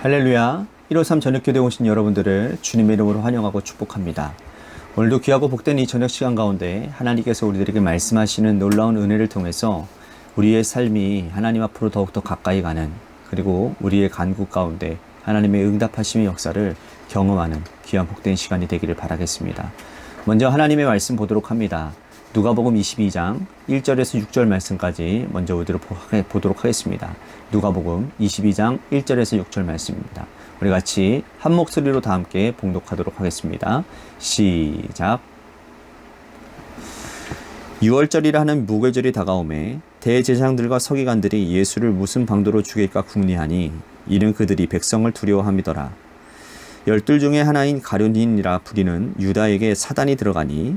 할렐루야. 153 저녁교대 오신 여러분들을 주님의 이름으로 환영하고 축복합니다. 오늘도 귀하고 복된 이 저녁 시간 가운데 하나님께서 우리들에게 말씀하시는 놀라운 은혜를 통해서 우리의 삶이 하나님 앞으로 더욱더 가까이 가는, 그리고 우리의 간구 가운데 하나님의 응답하심의 역사를 경험하는 귀한 복된 시간이 되기를 바라겠습니다. 먼저 하나님의 말씀 보도록 합니다. 누가복음 22장 1절에서 6절 말씀까지 먼저 보도록 하겠습니다. 누가복음 22장 1절에서 6절 말씀입니다. 우리 같이 한 목소리로 다 함께 봉독하도록 하겠습니다. 시작. 유월절이라 하는 무교절이 다가오매 대제사장들과 서기관들이 예수를 무슨 방도로 죽일까 궁리하니 이는 그들이 백성을 두려워함이더라. 12 중에 하나인 가룟인이라 부리는 유다에게 사단이 들어가니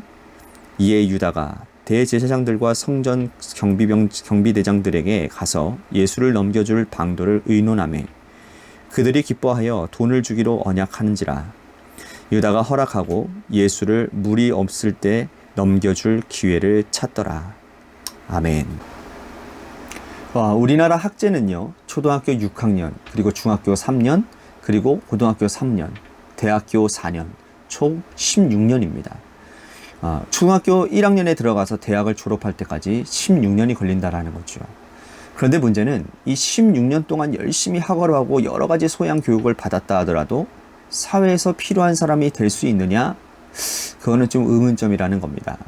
이에 유다가 대제사장들과 성전 경비대장들에게 가서 예수를 넘겨줄 방도를 의논하매 그들이 기뻐하여 돈을 주기로 언약하는지라. 유다가 허락하고 예수를 물이 없을 때 넘겨줄 기회를 찾더라. 아멘. 우리나라 학제는요, 초등학교 6학년, 그리고 중학교 3년, 그리고 고등학교 3년, 대학교 4년, 총 16년입니다. 초등학교 1학년에 들어가서 대학을 졸업할 때까지 16년이 걸린다라는 거죠. 그런데 문제는 이 16년 동안 열심히 학업을 하고 여러 가지 소양 교육을 받았다 하더라도 사회에서 필요한 사람이 될 수 있느냐? 그거는 좀 의문점이라는 겁니다.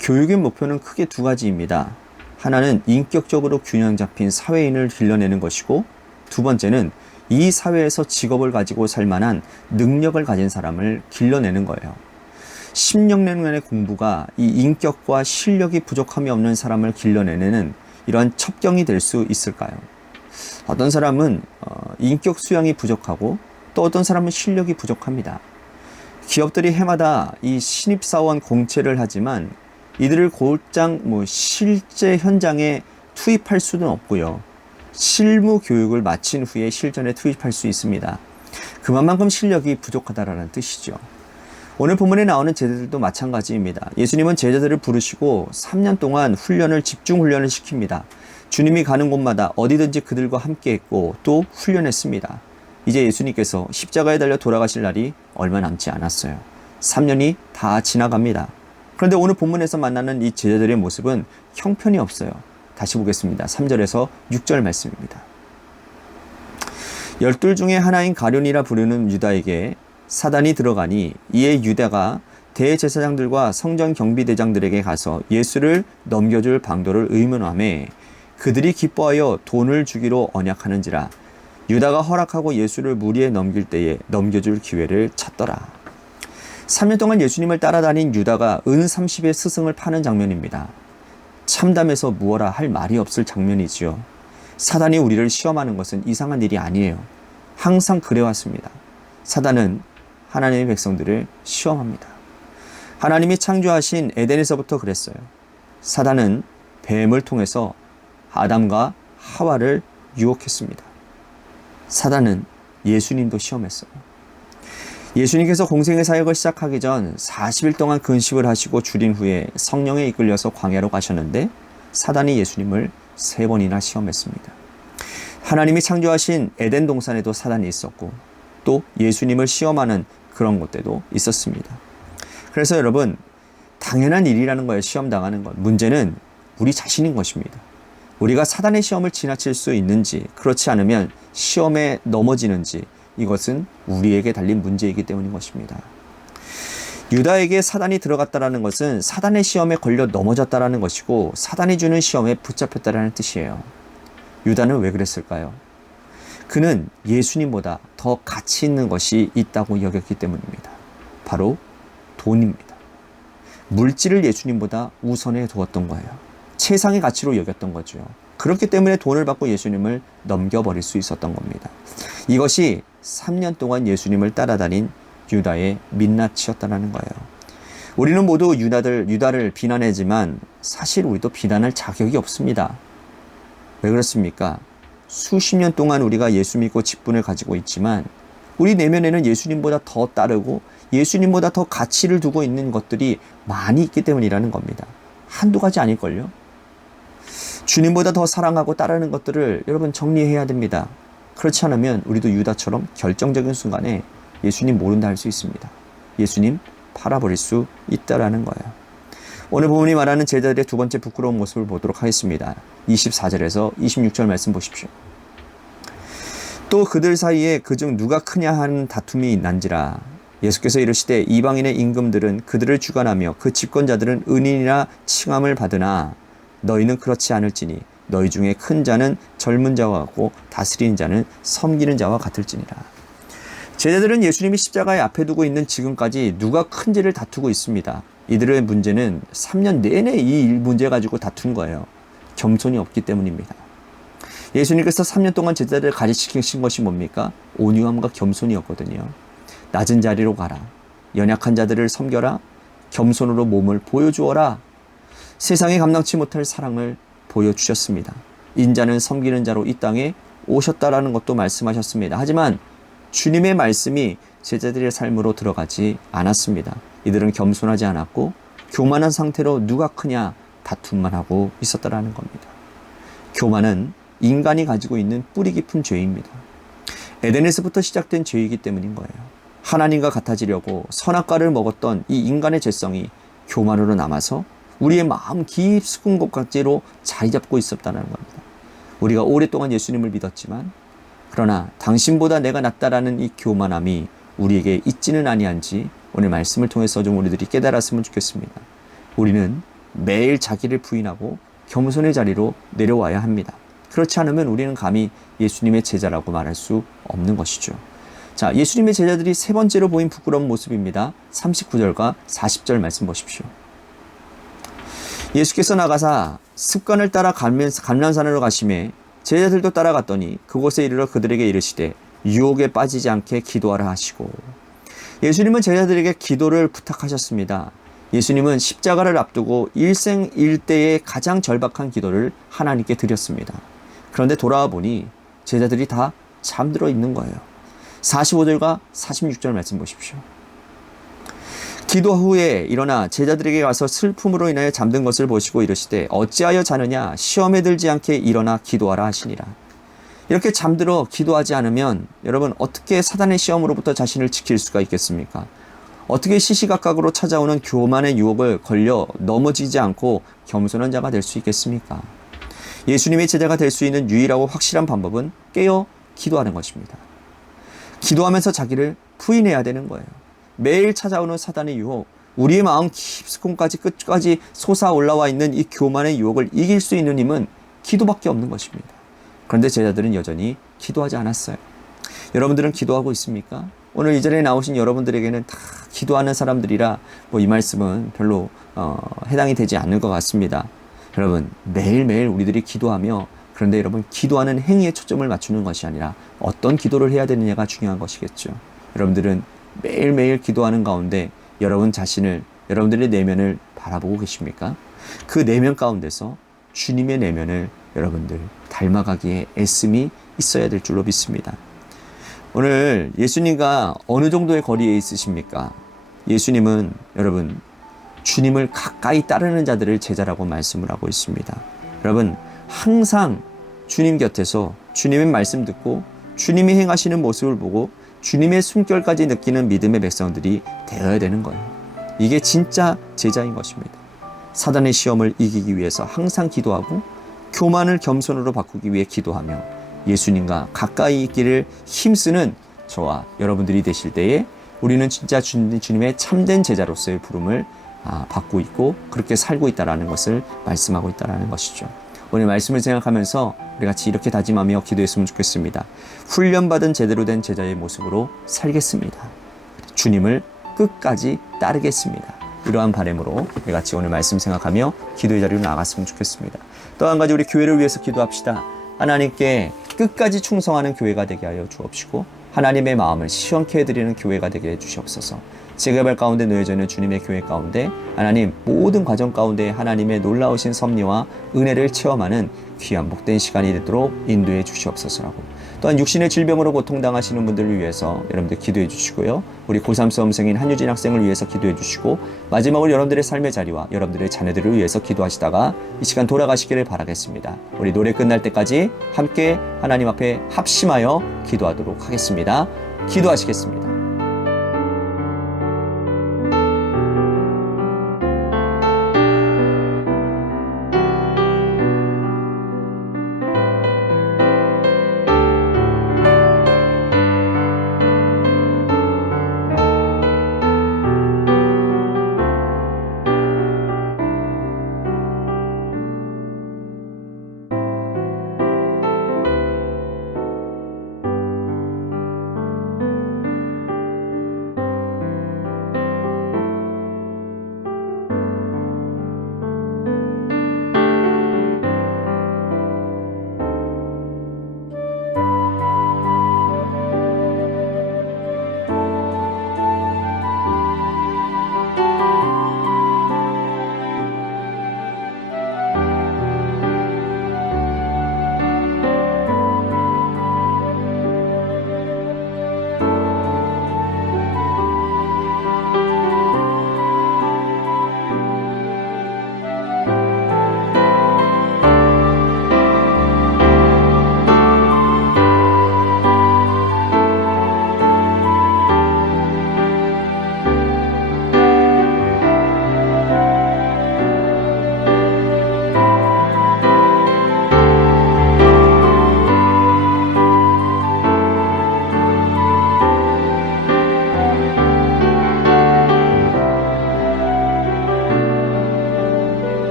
교육의 목표는 크게 두 가지입니다. 하나는 인격적으로 균형 잡힌 사회인을 길러내는 것이고, 두 번째는 이 사회에서 직업을 가지고 살 만한 능력을 가진 사람을 길러내는 거예요. 16년간의 공부가 이 인격과 실력이 부족함이 없는 사람을 길러내는 이러한 첩경이 될 수 있을까요? 어떤 사람은 인격 수양이 부족하고 또 어떤 사람은 실력이 부족합니다. 기업들이 해마다 이 신입사원 공채를 하지만 이들을 곧장 실제 현장에 투입할 수는 없고요. 실무 교육을 마친 후에 실전에 투입할 수 있습니다. 그만큼 실력이 부족하다라는 뜻이죠. 오늘 본문에 나오는 제자들도 마찬가지입니다. 예수님은 제자들을 부르시고 3년 동안 집중 훈련을 시킵니다. 주님이 가는 곳마다 어디든지 그들과 함께 했고 또 훈련했습니다. 이제 예수님께서 십자가에 달려 돌아가실 날이 얼마 남지 않았어요. 3년이 다 지나갑니다. 그런데 오늘 본문에서 만나는 이 제자들의 모습은 형편이 없어요. 다시 보겠습니다. 3절에서 6절 말씀입니다. 12 중에 하나인 가룟이라 부르는 유다에게 사단이 들어가니 이에 유다가 대제사장들과 성전 경비대장들에게 가서 예수를 넘겨줄 방도를 의논하매 그들이 기뻐하여 돈을 주기로 언약하는지라. 유다가 허락하고 예수를 무리에 넘길 때에 넘겨줄 기회를 찾더라. 3년 동안 예수님을 따라다닌 유다가 은 30의 스승을 파는 장면입니다. 참담해서 무어라 할 말이 없을 장면이지요. 사단이 우리를 시험하는 것은 이상한 일이 아니에요. 항상 그래왔습니다. 사단은 하나님의 백성들을 시험합니다. 하나님이 창조하신 에덴에서부터 그랬어요. 사단은 뱀을 통해서 아담과 하와를 유혹했습니다. 사단은 예수님도 시험했어요. 예수님께서 공생의 사역을 시작하기 전 40일 동안 근심을 하시고 줄인 후에 성령에 이끌려서 광야로 가셨는데 사단이 예수님을 3번이나 시험했습니다. 하나님이 창조하신 에덴 동산에도 사단이 있었고 또 예수님을 시험하는 그런 것들도 있었습니다. 그래서 여러분, 당연한 일이라는 거예요. 시험당하는 것. 문제는 우리 자신인 것입니다. 우리가 사단의 시험을 지나칠 수 있는지, 그렇지 않으면 시험에 넘어지는지, 이것은 우리에게 달린 문제이기 때문인 것입니다. 유다에게 사단이 들어갔다는 것은 사단의 시험에 걸려 넘어졌다는 것이고 사단이 주는 시험에 붙잡혔다는 뜻이에요. 유다는 왜 그랬을까요? 그는 예수님보다 더 가치 있는 것이 있다고 여겼기 때문입니다. 바로 돈입니다. 물질을 예수님보다 우선해 두었던 거예요. 최상의 가치로 여겼던 거죠. 그렇기 때문에 돈을 받고 예수님을 넘겨버릴 수 있었던 겁니다. 이것이 3년 동안 예수님을 따라다닌 유다의 민낯이었다는 거예요. 우리는 모두 유다를 비난하지만 사실 우리도 비난할 자격이 없습니다. 왜 그렇습니까? 수십 년 동안 우리가 예수 믿고 직분을 가지고 있지만 우리 내면에는 예수님보다 더 따르고 예수님보다 더 가치를 두고 있는 것들이 많이 있기 때문이라는 겁니다. 한두 가지 아닐걸요? 주님보다 더 사랑하고 따르는 것들을 여러분 정리해야 됩니다. 그렇지 않으면 우리도 유다처럼 결정적인 순간에 예수님 모른다 할 수 있습니다. 예수님 팔아버릴 수 있다라는 거예요. 오늘 본문이 말하는 제자들의 두 번째 부끄러운 모습을 보도록 하겠습니다. 24절에서 26절 말씀 보십시오. 또 그들 사이에 그중 누가 크냐 하는 다툼이 난지라. 예수께서 이르시되 이방인의 임금들은 그들을 주관하며 그 집권자들은 은인이라 칭함을 받으나 너희는 그렇지 않을지니 너희 중에 큰 자는 젊은 자와 같고 다스리는 자는 섬기는 자와 같을지니라. 제자들은 예수님이 십자가에 앞에 두고 있는 지금까지 누가 큰지를 다투고 있습니다. 이들의 문제는 3년 내내 이 문제 가지고 다툰 거예요. 겸손이 없기 때문입니다. 예수님께서 3년 동안 제자들을 가르치신 것이 뭡니까? 온유함과 겸손이었거든요. 낮은 자리로 가라. 연약한 자들을 섬겨라. 겸손으로 몸을 보여주어라. 세상에 감당치 못할 사랑을 보여주셨습니다. 인자는 섬기는 자로 이 땅에 오셨다라는 것도 말씀하셨습니다. 하지만 주님의 말씀이 제자들의 삶으로 들어가지 않았습니다. 이들은 겸손하지 않았고 교만한 상태로 누가 크냐 다툼만 하고 있었다라는 겁니다. 교만은 인간이 가지고 있는 뿌리 깊은 죄입니다. 에덴에서부터 시작된 죄이기 때문인 거예요. 하나님과 같아지려고 선악과를 먹었던 이 인간의 죄성이 교만으로 남아서 우리의 마음 깊숙은 곳까지로 자리 잡고 있었다는 겁니다. 우리가 오랫동안 예수님을 믿었지만 그러나 당신보다 내가 낫다라는 이 교만함이 우리에게 있지는 아니한지 오늘 말씀을 통해서 좀 우리들이 깨달았으면 좋겠습니다. 우리는 매일 자기를 부인하고 겸손의 자리로 내려와야 합니다. 그렇지 않으면 우리는 감히 예수님의 제자라고 말할 수 없는 것이죠. 자, 예수님의 제자들이 세 번째로 보인 부끄러운 모습입니다. 39절과 40절 말씀 보십시오. 예수께서 나가사 습관을 따라 감람산으로 가시매 제자들도 따라갔더니 그곳에 이르러 그들에게 이르시되 유혹에 빠지지 않게 기도하라 하시고. 예수님은 제자들에게 기도를 부탁하셨습니다. 예수님은 십자가를 앞두고 일생일대의 가장 절박한 기도를 하나님께 드렸습니다. 그런데 돌아와 보니 제자들이 다 잠들어 있는 거예요. 45절과 46절 말씀 보십시오. 기도 후에 일어나 제자들에게 와서 슬픔으로 인하여 잠든 것을 보시고 이르시되 어찌하여 자느냐 시험에 들지 않게 일어나 기도하라 하시니라. 이렇게 잠들어 기도하지 않으면 여러분 어떻게 사단의 시험으로부터 자신을 지킬 수가 있겠습니까? 어떻게 시시각각으로 찾아오는 교만의 유혹을 걸려 넘어지지 않고 겸손한 자가 될 수 있겠습니까? 예수님의 제자가 될 수 있는 유일하고 확실한 방법은 깨어 기도하는 것입니다. 기도하면서 자기를 부인해야 되는 거예요. 매일 찾아오는 사단의 유혹, 우리의 마음 깊숙이까지 끝까지 솟아 올라와 있는 이 교만의 유혹을 이길 수 있는 힘은 기도밖에 없는 것입니다. 그런데 제자들은 여전히 기도하지 않았어요. 여러분들은 기도하고 있습니까? 오늘 이 자리에 나오신 여러분들에게는 다 기도하는 사람들이라 이 말씀은 별로 해당이 되지 않는 것 같습니다. 여러분 매일매일 우리들이 기도하며 그런데 여러분 기도하는 행위에 초점을 맞추는 것이 아니라 어떤 기도를 해야 되느냐가 중요한 것이겠죠. 여러분들은 매일매일 기도하는 가운데 여러분 자신을 여러분들의 내면을 바라보고 계십니까? 그 내면 가운데서 주님의 내면을 여러분들 닮아가기에 애씀이 있어야 될 줄로 믿습니다. 오늘 예수님과 어느 정도의 거리에 있으십니까? 예수님은 여러분 주님을 가까이 따르는 자들을 제자라고 말씀을 하고 있습니다. 여러분 항상 주님 곁에서 주님의 말씀 듣고 주님이 행하시는 모습을 보고 주님의 숨결까지 느끼는 믿음의 백성들이 되어야 되는 거예요. 이게 진짜 제자인 것입니다. 사단의 시험을 이기기 위해서 항상 기도하고 교만을 겸손으로 바꾸기 위해 기도하며 예수님과 가까이 있기를 힘쓰는 저와 여러분들이 되실 때에 우리는 진짜 주님의 참된 제자로서의 부름을 받고 있고 그렇게 살고 있다는 것을 말씀하고 있다는 것이죠. 오늘 말씀을 생각하면서 우리 같이 이렇게 다짐하며 기도했으면 좋겠습니다. 훈련받은 제대로 된 제자의 모습으로 살겠습니다. 주님을 끝까지 따르겠습니다. 이러한 바람으로 우리 같이 오늘 말씀 생각하며 기도의 자리로 나갔으면 좋겠습니다. 또 한 가지 우리 교회를 위해서 기도합시다. 하나님께 끝까지 충성하는 교회가 되게 하여 주옵시고 하나님의 마음을 시원케 해드리는 교회가 되게 해주시옵소서. 재개발 가운데 놓여져 있는 주님의 교회 가운데 하나님 모든 과정 가운데 하나님의 놀라우신 섭리와 은혜를 체험하는 귀한 복된 시간이 되도록 인도해 주시옵소서라고. 또한 육신의 질병으로 고통당하시는 분들을 위해서 여러분들 기도해 주시고요. 우리 고3 수험생인 한유진 학생을 위해서 기도해 주시고 마지막으로 여러분들의 삶의 자리와 여러분들의 자녀들을 위해서 기도하시다가 이 시간 돌아가시기를 바라겠습니다. 우리 노래 끝날 때까지 함께 하나님 하나님 앞에 합심하여 기도하도록 하겠습니다. 기도하시겠습니다.